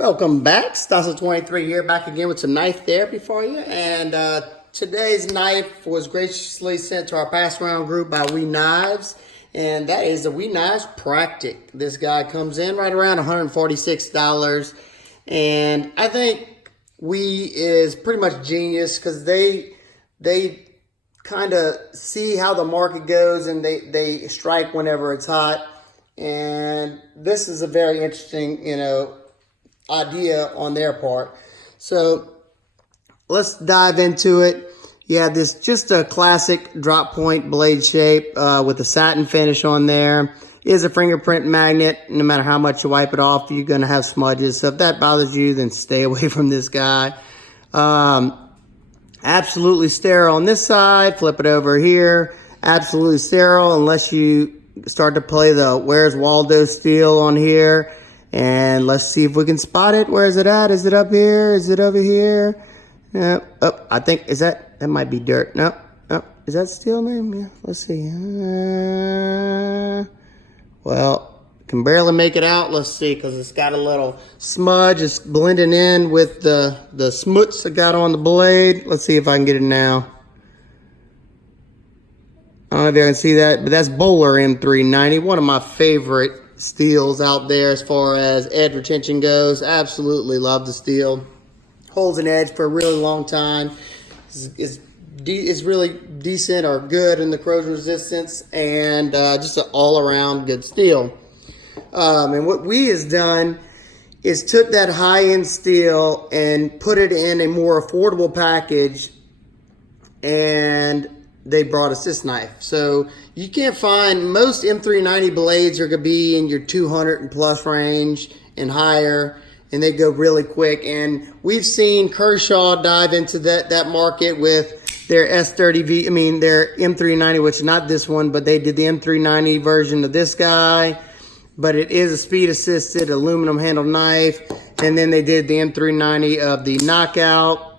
Welcome back. Stossel23 here, back again with some knife therapy for you. And today's knife was graciously sent to our pass around group by Knives, and that is the Knives Practic. This guy comes in right around $146, and I think is pretty much genius because they kind of see how the market goes and they strike whenever it's hot. And this is a very interesting, idea on their part. So let's dive into it. Yeah, this just a classic drop point blade shape with a satin finish on there. It is a fingerprint magnet. No matter how much you wipe it off, you're going to have smudges. So if that bothers you, then stay away from this guy. Absolutely sterile on this side. Flip it over here. Absolutely sterile unless you start to play the Where's Waldo steel on here. And let's see if we can spot it. Where is it at? Is it up here? Is it over here? Oh, I think, that might be dirt. No. Is that steel, man? Yeah, let's see. Well, can barely make it out. Let's see, because it's got a little smudge. It's blending in with the smuts I got on the blade. Let's see if I can get it now. I don't know if you can see that, but that's Bowler M390, one of my favorite steels out there as far as edge retention goes. Absolutely love the steel. Holds an edge for a really long time. It's really decent or good in the corrosion resistance, and just an all-around good steel. And what has done is took that high-end steel and put it in a more affordable package, and they brought us this knife. So you can't find, most M390 blades are going to be in your 200 and plus range and higher, and they go really quick. And we've seen Kershaw dive into that market with their S30V, their M390, which is not this one, but they did the M390 version of this guy. But it is a speed assisted aluminum handled knife. And then they did the M390 of the Knockout,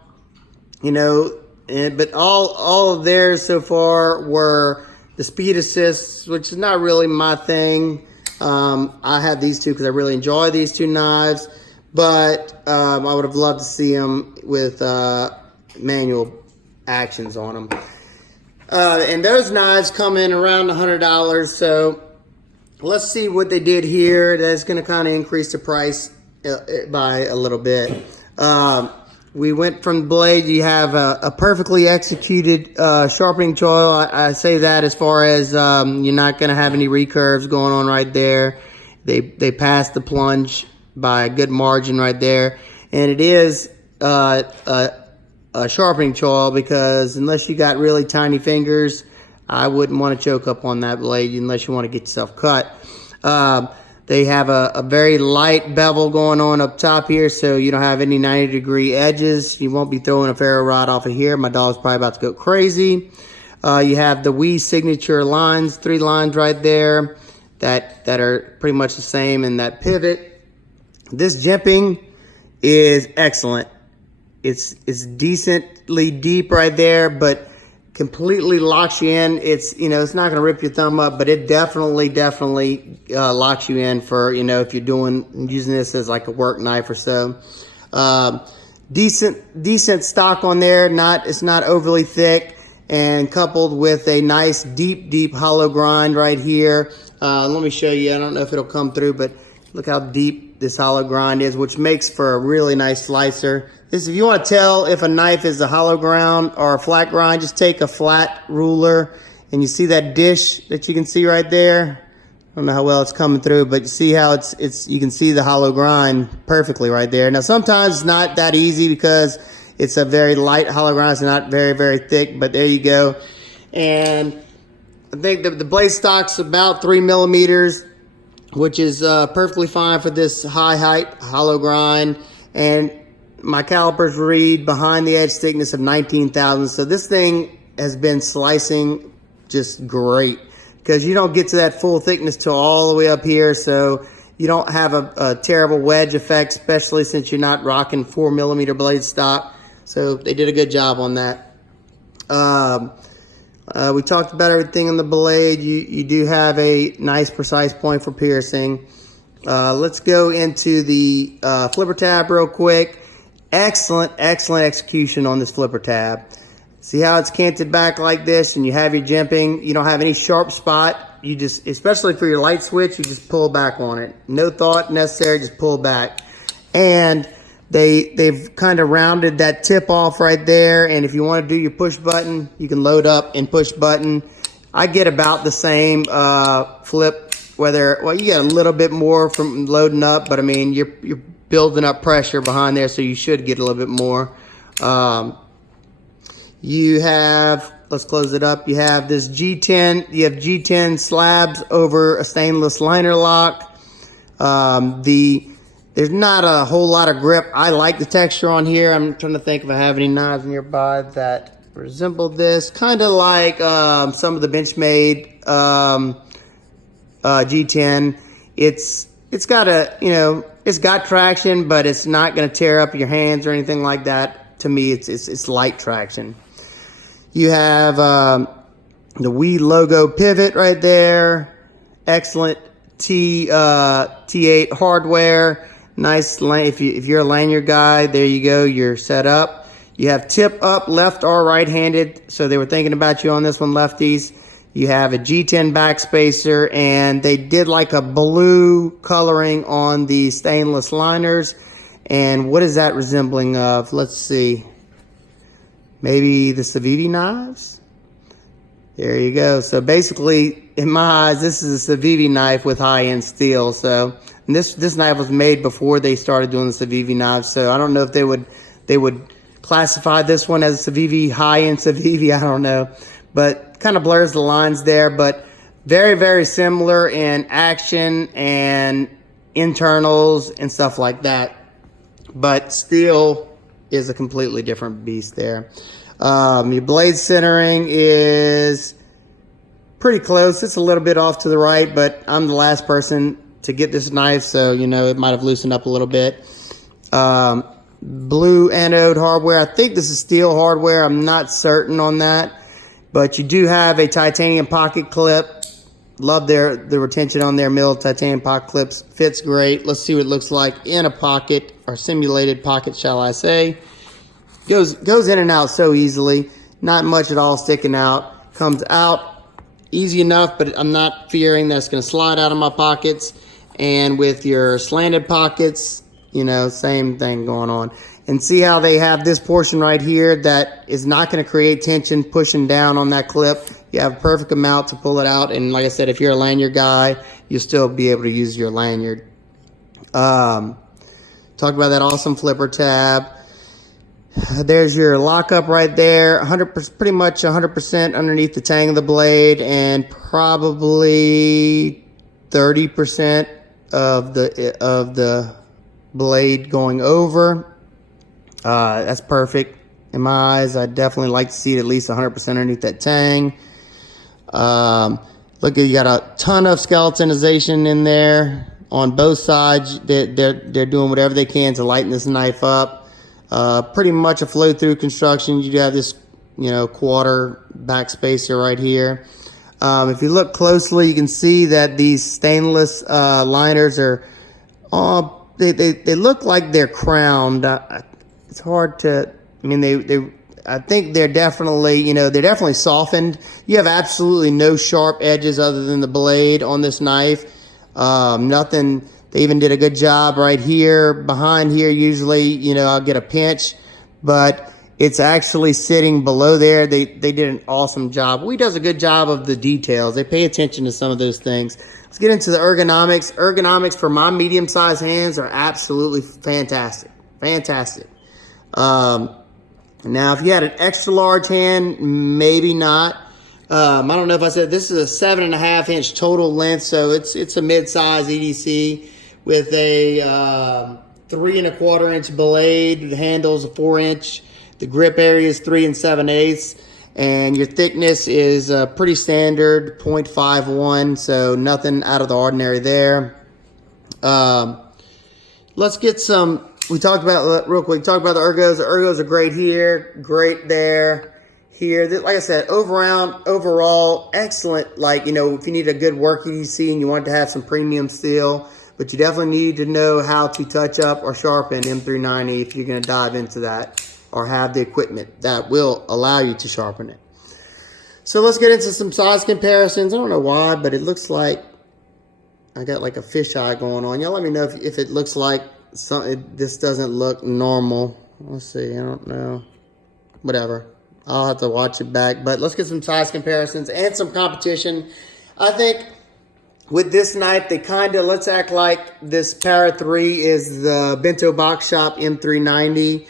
but all of theirs so far were the speed assists, which is not really my thing. I have these two because I really enjoy these two knives, but I would have loved to see them with manual actions on them. And those knives come in around $100. So let's see what they did here. That's going to kind of increase the price by a little bit. We went from blade. You have a perfectly executed sharpening choil. I say that as far as you're not going to have any recurves going on right there. They passed the plunge by a good margin right there. And it is a sharpening choil because unless you got really tiny fingers, I wouldn't want to choke up on that blade unless you want to get yourself cut. They have a very light bevel going on up top here, so you don't have any 90-degree edges. You won't be throwing a ferro rod off of here. My dog's probably about to go crazy. You have the signature lines, 3 lines right there that are pretty much the same in that pivot. This jimping is excellent. It's decently deep right there, but completely locks you in. It's it's not going to rip your thumb up, but it definitely locks you in for if you're using this as like a work knife or so. Decent stock on there. It's not overly thick, and coupled with a nice deep hollow grind right here. Let me show you. I don't know if it'll come through, but look how deep this hollow grind is, which makes for a really nice slicer. If you want to tell if a knife is a hollow grind or a flat grind, just take a flat ruler, and you see that dish that you can see right there. I don't know how well it's coming through, but you see how you can see the hollow grind perfectly right there. Now sometimes it's not that easy because it's a very light hollow grind. It's not very, very thick, but there you go. And I think the blade stock's about 3 millimeters, which is perfectly fine for this high height hollow grind. And my calipers read behind the edge thickness of 19,000. So this thing has been slicing just great because you don't get to that full thickness till all the way up here. So you don't have a terrible wedge effect, especially since you're not rocking 4 millimeter blade stock. So they did a good job on that. We talked about everything on the blade. You do have a nice precise point for piercing. Let's go into the flipper tab real quick. Excellent execution on this flipper tab. See how it's canted back like this, and you have your jimping. You don't have any sharp spot. You just, especially for your light switch, you just pull back on it. No thought necessary, just pull back. And they've kind of rounded that tip off right there. And if you want to do your push button, you can load up and push button. I get about the same flip. Well, you get a little bit more from loading up, but I mean, you're building up pressure behind there, so you should get a little bit more. You have, let's close it up. You have this G10. You have G10 slabs over a stainless liner lock. There's not a whole lot of grip. I like the texture on here. I'm trying to think if I have any knives nearby that resemble this. Kind of like some of the Benchmade G10. It's got a, it's got traction, but it's not going to tear up your hands or anything like that. To me, it's light traction. You have the WE logo pivot right there. Excellent T8 hardware. Nice, if you're a lanyard guy, there you go, you're set up. You have tip up, left or right-handed, so they were thinking about you on this one, lefties. You have a G10 backspacer, and they did like a blue coloring on the stainless liners. And what is that resembling of? Let's see. Maybe the Civivi knives? There you go. So basically, in my eyes, this is a Civivi knife with high-end steel. So and this knife was made before they started doing the Civivi knives. So I don't know if they would classify this one as a Civivi, high-end Civivi. I don't know. But kind of blurs the lines there. But very, very similar in action and internals and stuff like that. But still is a completely different beast there. Your blade centering is pretty close. It's a little bit off to the right, but I'm the last person to get this knife, so it might have loosened up a little bit. Blue anode hardware. I think this is steel hardware. I'm not certain on that, but you do have a titanium pocket clip. Love the retention on their milled titanium pocket clips. Fits great. Let's see what it looks like in a pocket, or simulated pocket, shall I say. Goes in and out so easily. Not much at all sticking out. Comes out easy enough, but I'm not fearing that it's going to slide out of my pockets. And with your slanted pockets, same thing going on. And see how they have this portion right here that is not going to create tension pushing down on that clip. You have a perfect amount to pull it out. And like I said, if you're a lanyard guy, you'll still be able to use your lanyard. Talk about that awesome flipper tab. There's your lockup right there. 100%, pretty much 100% underneath the tang of the blade, and probably 30% of the blade going over. That's perfect in my eyes. I definitely like to see it at least 100% underneath that tang. Look, you got a ton of skeletonization in there on both sides. They're doing whatever they can to lighten this knife up. Pretty much a flow-through construction. You have this, quarter backspacer right here. If you look closely, you can see that these stainless liners are, they look like they're crowned. It's hard to, I think they're definitely, they're definitely softened. You have absolutely no sharp edges other than the blade on this knife. Nothing. They even did a good job right here. Behind here, usually, I'll get a pinch, but it's actually sitting below there. They did an awesome job. WE does a good job of the details. They pay attention to some of those things. Let's get into the ergonomics. Ergonomics for my medium-sized hands are absolutely fantastic. Fantastic. Now, if you had an extra large hand, maybe not. I don't know if I said this is a 7.5 inch total length, so it's a mid-size EDC with a 3.25 inch blade. The handle's a 4 inch. The grip area is 3 7/8, and your thickness is pretty standard, 0.51, so nothing out of the ordinary there. Let's get some. We talked about real quick. Talk about the ergos. The ergos are great here, great there. Here, like I said, overall, excellent. Like, if you need a good work EDC and you want to have some premium steel, but you definitely need to know how to touch up or sharpen M390 if you're going to dive into that, or have the equipment that will allow you to sharpen it. So let's get into some size comparisons. I don't know why, but it looks like I got like a fisheye going on. Y'all let me know if it looks like this doesn't look normal. Let's see, I don't know. Whatever. I'll have to watch it back. But let's get some size comparisons and some competition. I think with this knife, they kind of, let's act like this Para 3 is the Bento Box Shop M390.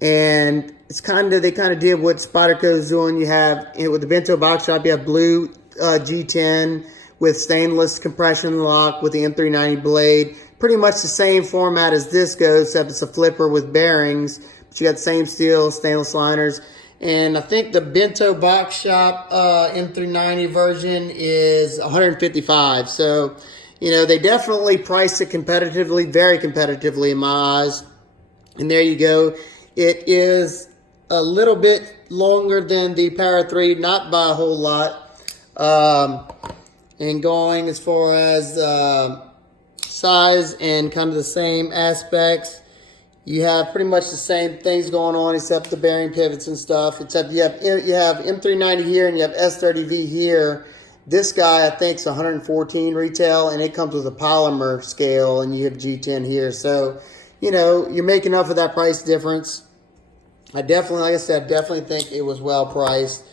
And it's they kind of did what Spyderco is doing. You have, with the Bento Box Shop, you have blue G10 with stainless compression lock with the M390 blade. Pretty much the same format as this goes, except it's a flipper with bearings. But you got the same steel, stainless liners. And I think the Bento Box Shop M390 version is $155. So, you know, they definitely priced it competitively, very competitively in my eyes. And there you go. It is a little bit longer than the Para 3, not by a whole lot. And going as far as size and kind of the same aspects, you have pretty much the same things going on except the bearing pivots and stuff. Except you have M390 here and you have S30V here. This guy I think is 114 retail, and it comes with a polymer scale, and you have G10 here. So, you know, you're making up for that price difference. I definitely, like I said, definitely think it was well priced.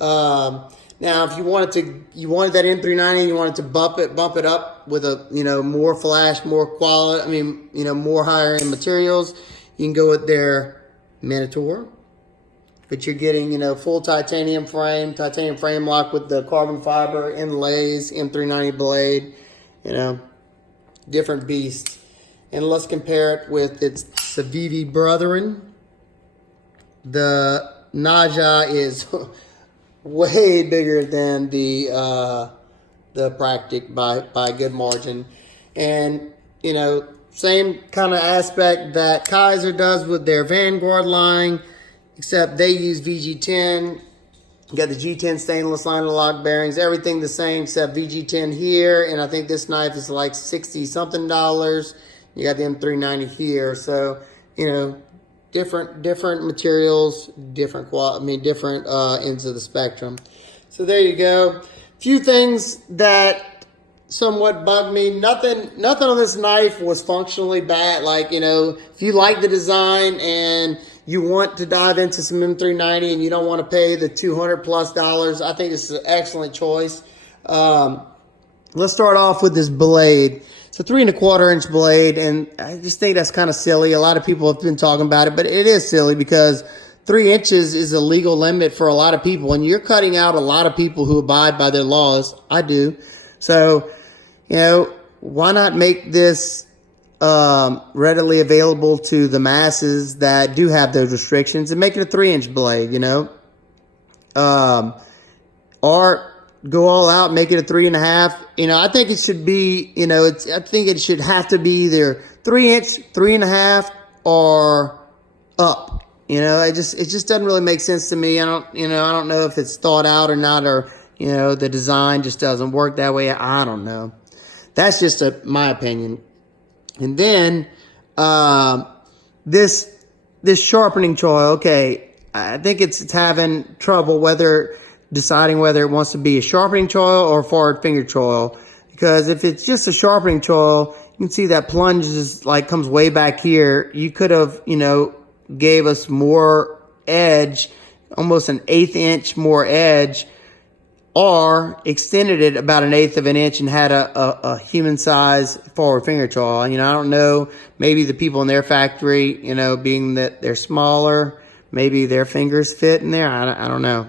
Now, if you wanted that M390, you wanted to bump it up with a, you know, more flash, more quality, I mean, you know, more higher end materials, you can go with their Minotaur. But you're getting, you know, full titanium frame lock with the carbon fiber inlays, M390 blade, you know, different beast. And let's compare it with its Civivi brethren. The Naja is way bigger than the Practic by a good margin. And, you know, same kind of aspect that Kaiser does with their Vanguard line, except they use VG10. You got the G10 stainless liner lock bearings, everything the same except VG10 here, and I think this knife is like $60-something. You got the M390 here, so, you know, different materials, different quality, I mean, different ends of the spectrum. So there you go. Few things that somewhat bugged me. Nothing on this knife was functionally bad. Like, you know, if you like the design and you want to dive into some M390 and you don't want to pay the $200+, I think this is an excellent choice. Let's start off with this blade. It's a 3 1/4 inch blade, and I just think that's kind of silly. A lot of people have been talking about it, but it is silly because 3 inches is a legal limit for a lot of people, and you're cutting out a lot of people who abide by their laws. I do. So, you know, why not make this readily available to the masses that do have those restrictions and make it a 3 inch blade, you know? Or go all out, make it a 3 1/2. You know, I think it should be, you know, I think it should have to be either 3 inch, 3 1/2, or up. You know, it just doesn't really make sense to me. I don't know if it's thought out or not, or, you know, the design just doesn't work that way. I don't know. That's just my opinion. And then, this sharpening choil, okay, I think it's having trouble deciding whether it wants to be a sharpening choil or a forward finger choil. Because if it's just a sharpening choil, you can see that plunge comes way back here. You could have, you know, gave us more edge, almost an 1/8 inch more edge, or extended it about 1/8 of an inch and had a human size forward finger choil. You know, I don't know, maybe the people in their factory, you know, being that they're smaller, maybe their fingers fit in there. I don't know.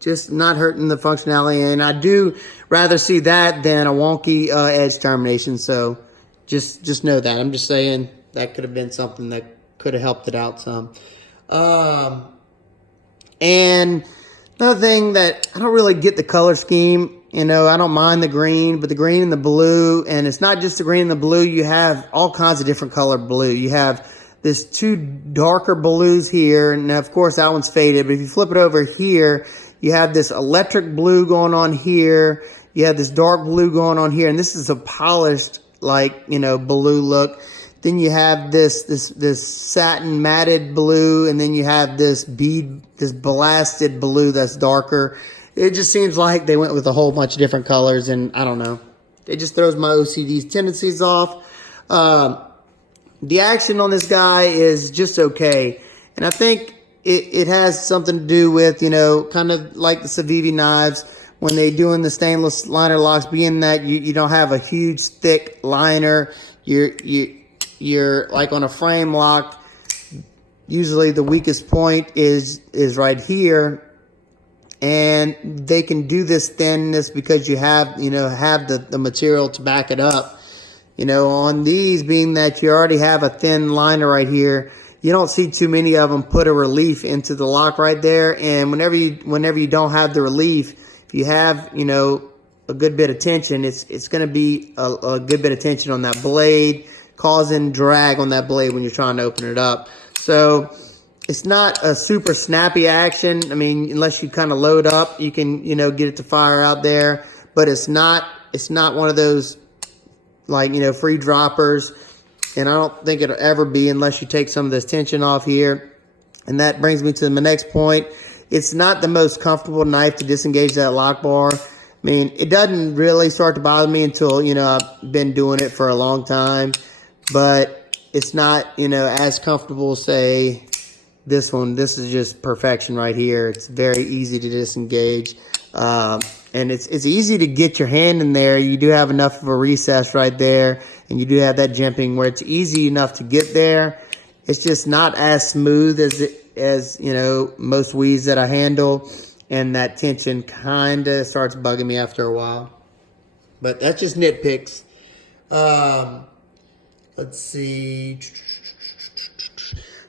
Just not hurting the functionality, and I do rather see that than a wonky edge termination. So just know that. I'm just saying that could have been something that could have helped it out some. And another thing that I don't really get the color scheme. You know, I don't mind the green, but the green and the blue, and it's not just the green and the blue. You have all kinds of different color blue. You have this 2 darker blues here, and of course that one's faded. But if you flip it over here, you have this electric blue going on here. You have this dark blue going on here. And this is a polished, like, you know, blue look. Then you have this satin matted blue, and then you have this blasted blue that's darker. It just seems like they went with a whole bunch of different colors, and I don't know. It just throws my OCD tendencies off. The action on this guy is just okay. And I think it has something to do with, you know, kind of like the Civivi knives when they doing the stainless liner locks, being that you don't have a huge thick liner. You're like on a frame lock, usually the weakest point is right here, and they can do this thinness because you have, you know, the material to back it up. You know, on these, being that you already have a thin liner right here, you don't see too many of them put a relief into the lock right there. And whenever you don't have the relief, if you have, you know, a good bit of tension, it's going to be a good bit of tension on that blade, causing drag on that blade when you're trying to open it up. So it's not a super snappy action. I mean, unless you kind of load up, you can, you know, get it to fire out there. But it's not one of those, like, you know, free droppers. And I don't think it'll ever be unless you take some of this tension off here. And that brings me to my next point. It's not the most comfortable knife to disengage that lock bar. I mean, it doesn't really start to bother me until, you know, I've been doing it for a long time. But it's not, you know, as comfortable, say, this one. This is just perfection right here. It's very easy to disengage. And it's easy to get your hand in there. You do have enough of a recess right there. And you do have that jimping where it's easy enough to get there. It's just not as smooth as you know, most weaves that I handle. And that tension kind of starts bugging me after a while. But that's just nitpicks. Let's see.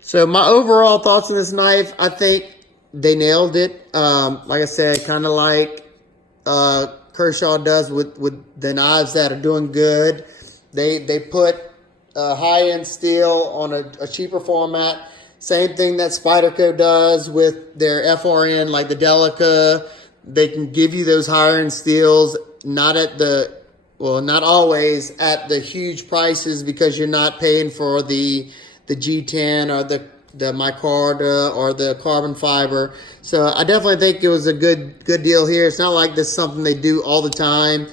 So my overall thoughts on this knife, I think they nailed it. Like I said, kind of like Kershaw does with the knives that are doing good. They put high-end steel on a cheaper format. Same thing that Spyderco does with their FRN, like the Delica. They can give you those higher-end steels, not always at the huge prices, because you're not paying for the G10 or the micarta or the carbon fiber. So I definitely think it was a good deal here. It's not like this is something they do all the time.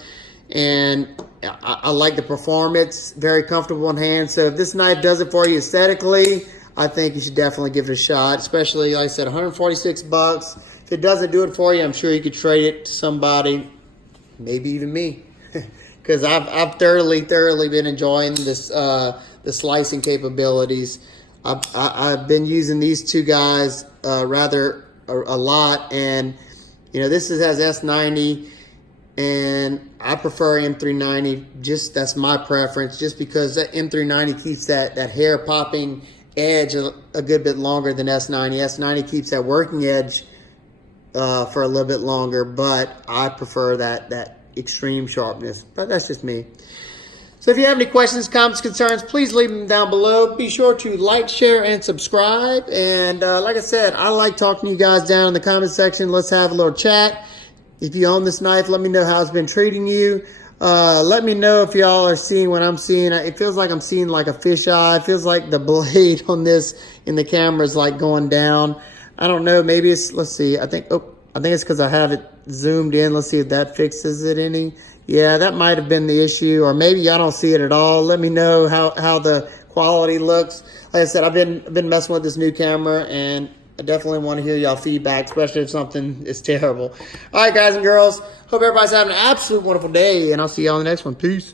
And I like the performance, very comfortable in hand. So if this knife does it for you aesthetically, I think you should definitely give it a shot. Especially, like I said, 146 bucks. If it doesn't do it for you, I'm sure you could trade it to somebody, maybe even me. Because I've thoroughly been enjoying this the slicing capabilities. I've been using these two guys rather a lot, and you know, this has S90, and I prefer M390. Just that's my preference, just because that M390 keeps that hair popping edge a good bit longer than S90. S90 keeps that working edge for a little bit longer, but I prefer that extreme sharpness. But that's just me. So if you have any questions, comments, concerns, please leave them down below. Be sure to like, share, and subscribe. And like I said, I like talking to you guys down in the comment section. Let's have a little chat. If you own this knife, let me know how it's been treating you. Let me know if y'all are seeing what I'm seeing. It feels like I'm seeing like a fisheye. It feels like the blade on this in the camera is like going down. I don't know. Maybe it's, let's see. I think it's because I have it zoomed in. Let's see if that fixes it any. Yeah, that might have been the issue, or maybe y'all don't see it at all. Let me know how the quality looks. Like I said, I've been messing with this new camera, and I definitely want to hear y'all feedback, especially if something is terrible. All right, guys and girls, hope everybody's having an absolute wonderful day, and I'll see y'all on the next one. Peace.